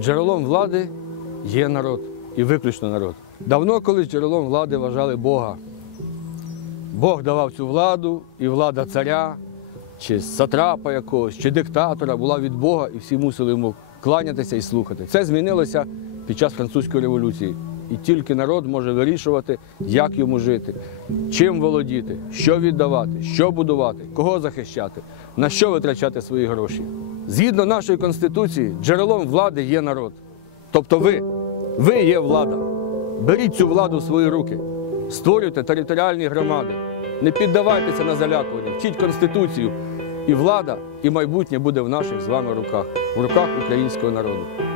Джерелом влади є народ і виключно народ. Давно колись джерелом влади вважали Бога. Бог давав цю владу, і влада царя, чи сатрапа якогось, чи диктатора була від Бога, і всі мусили йому кланятися і слухати. Це змінилося під час французької революції. І тільки народ може вирішувати, як йому жити, чим володіти, що віддавати, що будувати, кого захищати, на що витрачати свої гроші. Згідно нашої конституції, джерелом влади є народ. Тобто ви, ви є влада. Беріть цю владу в свої руки, створюйте територіальні громади, не піддавайтеся на залякування, вчіть конституцію. І влада, і майбутнє буде в наших з вами руках, в руках українського народу.